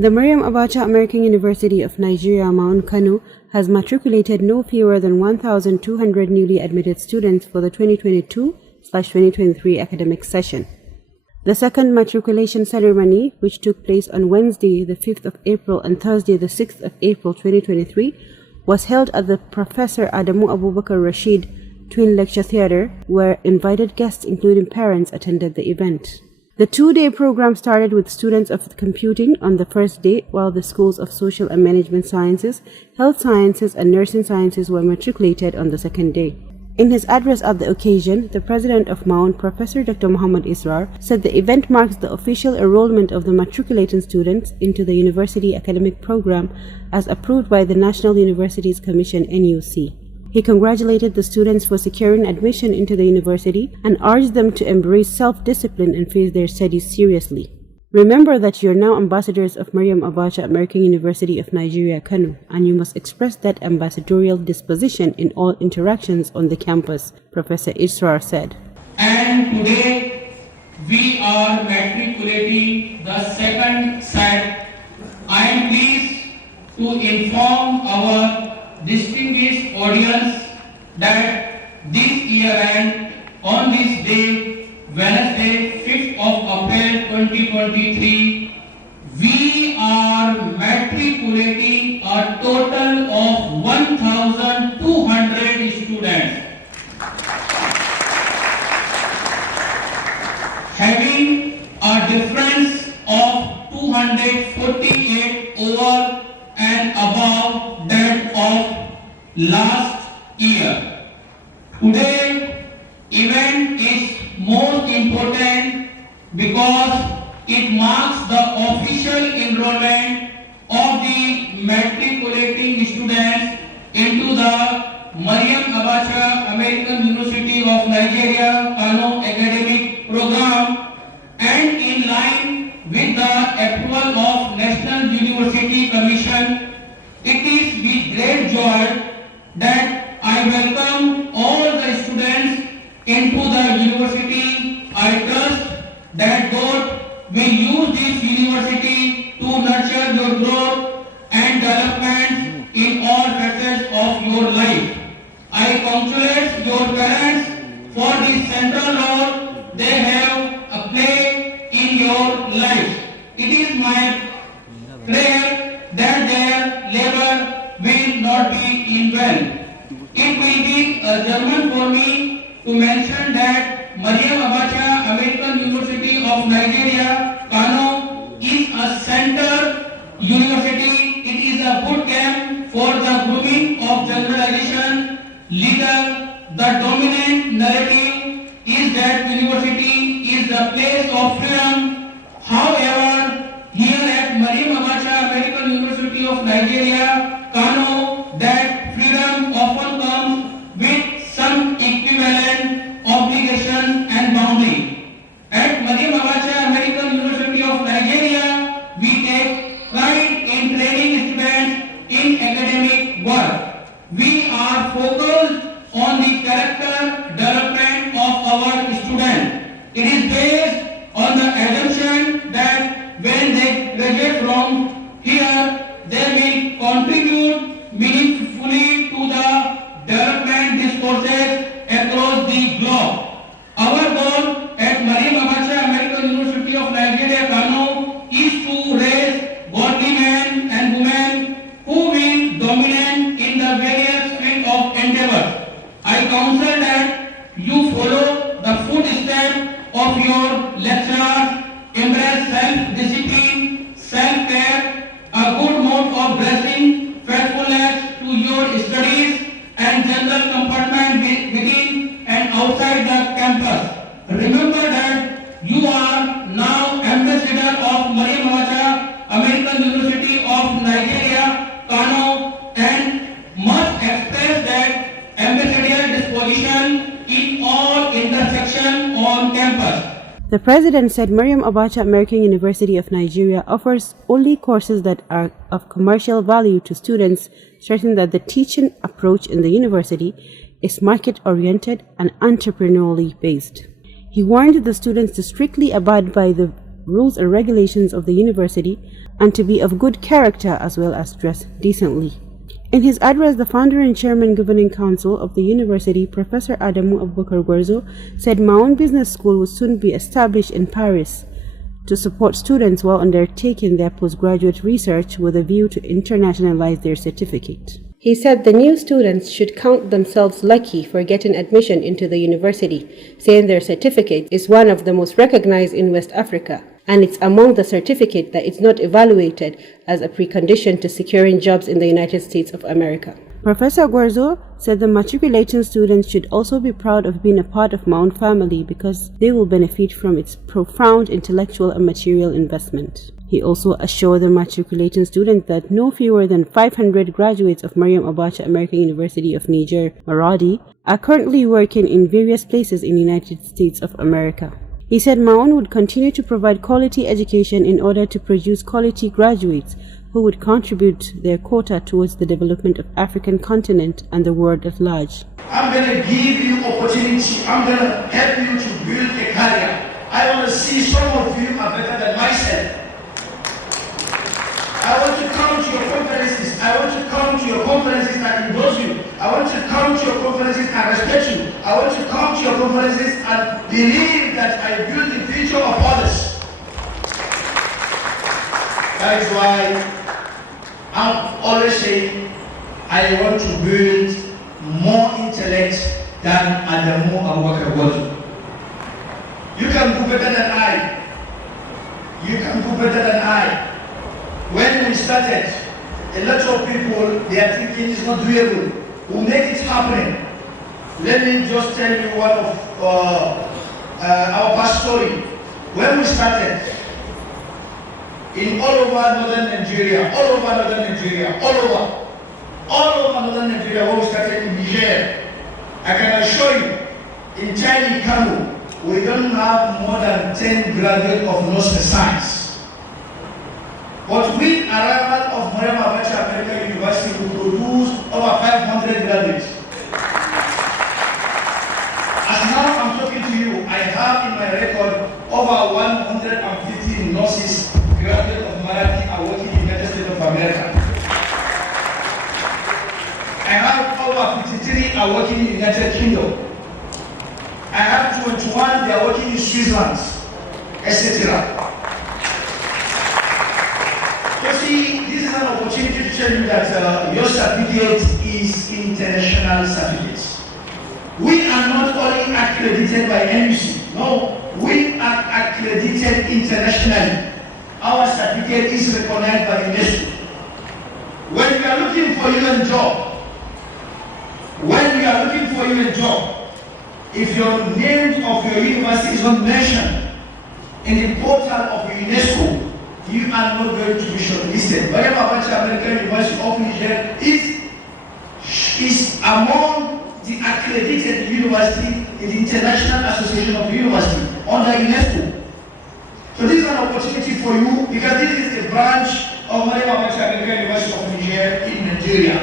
The Maryam Abacha American University of Nigeria, MAAUN Kano, has matriculated no fewer than 1,200 newly admitted students for the 2022/2023 academic session. The second matriculation ceremony, which took place on Wednesday, the 5th of April and Thursday, the 6th of April 2023, was held at the Professor Adamu Abubakar Rashid Twin Lecture Theatre, where invited guests, including parents, attended the event. The two-day program started with students of computing on the first day, while the schools of social and management sciences, health sciences, and nursing sciences were matriculated on the second day. In his address at the occasion, the president of MAAUN, Professor Dr. Muhammad Israr, said the event marks the official enrollment of the matriculating students into the university academic program as approved by the National Universities Commission (NUC). He congratulated the students for securing admission into the university and urged them to embrace self-discipline and face their studies seriously. Remember that you are now ambassadors of Maryam Abacha American University of Nigeria, Kano, and you must express that ambassadorial disposition in all interactions on the campus, Professor Israr said. And today we are matriculating the second set. I am pleased to inform our distinguished audience that this year and on this day, Wednesday, 5th of April 2023, we are matriculating a total of 1,200 students, having a difference of 248 over and above that of last year. Today event is most important because it marks the official enrollment of the matriculating students into the Maryam Abacha American University of Nigeria Kano academic program, and in line with the approval of National University Commission, it is with great joy that I welcome all the students into the university. I trust that God will use this university to nurture your growth and development in all facets of your life. I congratulate your parents for this central role they have played in your life. It is my prayer that their labor will not be in vain. It will be a German for me to mention that Maryam Abacha American University of Nigeria, Kano, is a center university. It is a boot camp for the grooming of generalization leader. The dominant narrative is that university is the place of freedom. However, here at Maryam Abacha American University of Nigeria, Kano, that freedom often comes with some equivalent obligation and boundary. At Maryam Abacha American University of Nigeria, we take pride in training students in academic work. We are focused on the character development of our students. It is based on the assumption that when they graduate from here, they will contribute meaningfully to the development discourses across the globe. Our goal at Maryam Abacha American University of Nigeria, Kano, is to raise godly men and women who will dominate in the various fields of endeavor. I counsel that you follow the footsteps of your lecturers, embrace self-discipline, self-care, a good mode of blessing, faithfulness to your studies, and general comportment within and outside the campus. Remember that you are now ambassador of Maryam Abacha American University of Nigeria, Kano, and must express that ambassadorial disposition in all intersections on campus. The president said Maryam Abacha American University of Nigeria offers only courses that are of commercial value to students, stressing that the teaching approach in the university is market-oriented and entrepreneurially based. He warned the students to strictly abide by the rules and regulations of the university and to be of good character as well as dress decently. In his address, the founder and chairman governing council of the university, Professor Adamu Abubakar Gwarzo, said MAAUN Business School will soon be established in Paris to support students while undertaking their postgraduate research with a view to internationalize their certificate. He said the new students should count themselves lucky for getting admission into the university, saying their certificate is one of the most recognized in West Africa, and it's among the certificate that is not evaluated as a precondition to securing jobs in the United States of America. Professor Gwarzo said the matriculating students should also be proud of being a part of MAAUN family because they will benefit from its profound intellectual and material investment. He also assured the matriculating students that no fewer than 500 graduates of Maryam Abacha American University of Niger, Maradi, are currently working in various places in the United States of America. He said MAAUN would continue to provide quality education in order to produce quality graduates who would contribute their quota towards the development of African continent and the world at large. I'm going to give you opportunity. I'm going to help you to build a career. I want to see some of you are better than myself. I want to come to your conferences. I want to come to your conferences and endorse you. I want to come to your conferences and respect you. I want to come to your conferences and believe that I build the future of others. That is why I'm always saying I want to build more intellect than Adamu Abubakar Gwarzo. You can do better than I. You can do better than I. When we started, a lot of people, they are thinking it's not doable. We'll make it happen. Let me just tell you one of our past story. When we started, in all over northern Nigeria, all over northern Nigeria, when we started in Niger, I can assure you, in tiny Kano, we don't have more than 10 graduates of nursing science. But with arrival of Maryam Abacha American University, we produce over 500 graduates. As now I'm talking to you, I have in my record over 150 nurses, graduates of Marathi are working in the United States of America. I have over 53 are working in the United Kingdom. I have 21, they are working in Switzerland, etc. See, this is an opportunity to tell you that your certificate is international certificate. We are not only accredited by NUC, no, we are accredited internationally. Our certificate is recognized by UNESCO. When we are looking for you a job, if your name of your university is not mentioned in the portal of UNESCO, you are not going to be shortlisted. Maryam Abacha American University of Niger is among the accredited university in the International Association of University under UNESCO. So this is an opportunity for you because this is a branch of Maryam Abacha American University of Niger in Nigeria.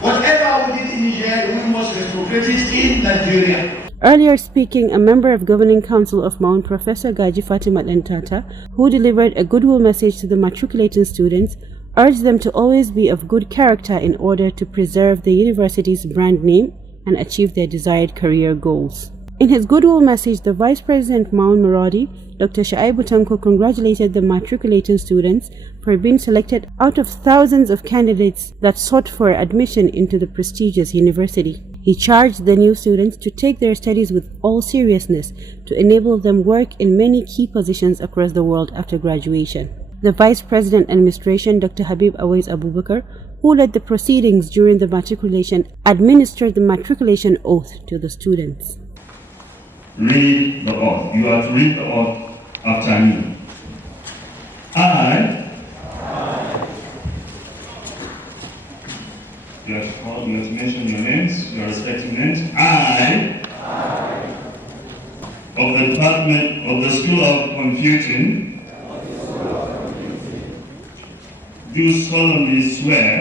Whatever we did in Niger, we must reciprocate it in Nigeria. Earlier speaking, a member of Governing Council of MAAUN, Professor Gaji Fatima Lentata, who delivered a goodwill message to the matriculating students, urged them to always be of good character in order to preserve the university's brand name and achieve their desired career goals. In his goodwill message, the Vice President MAAUN Maradi, Dr. Shaibu Tanko, congratulated the matriculating students for being selected out of thousands of candidates that sought for admission into the prestigious university. He charged the new students to take their studies with all seriousness to enable them work in many key positions across the world after graduation. The Vice President Administration, Dr. Habib Awais Abubakar, who led the proceedings during the matriculation, administered the matriculation oath to the students. Read the oath. You are to read the oath after me. You have to mention your names, your respective names. I, of the Department of the School of Confucian, do solemnly swear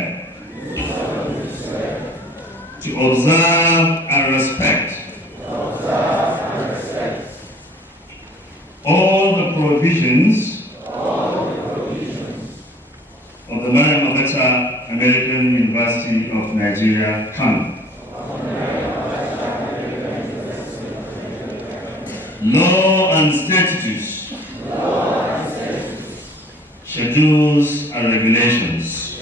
to observe and respect all the provisions of the Maryam Abacha American University of Nigeria, Kano. Law and statutes, schedules and regulations,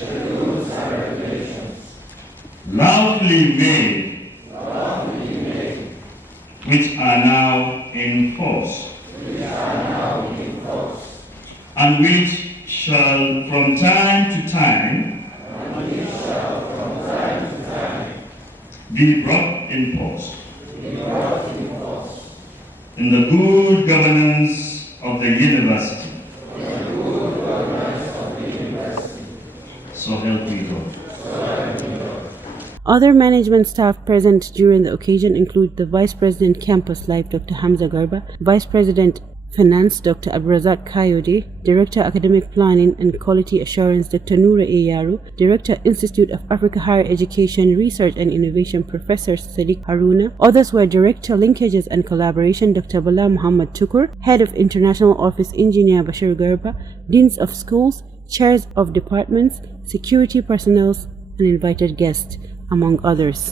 lawfully made, which are now in force, and which shall from time to time be brought in force in the good governance of the university. So help me God. Other management staff present during the occasion include the Vice President Campus Life, Dr. Hamza Garba, Vice President Finance, Dr. Abrazak Kayode, Director Academic Planning and Quality Assurance, Dr. Noura Eyaru, Director Institute of Africa Higher Education, Research and Innovation, Professor Sadiq Haruna. Others were Director Linkages and Collaboration, Dr. Bala Muhammad Tukur, Head of International Office, Engineer Bashir Garba, Deans of Schools, Chairs of Departments, Security Personnel, and invited guests, among others.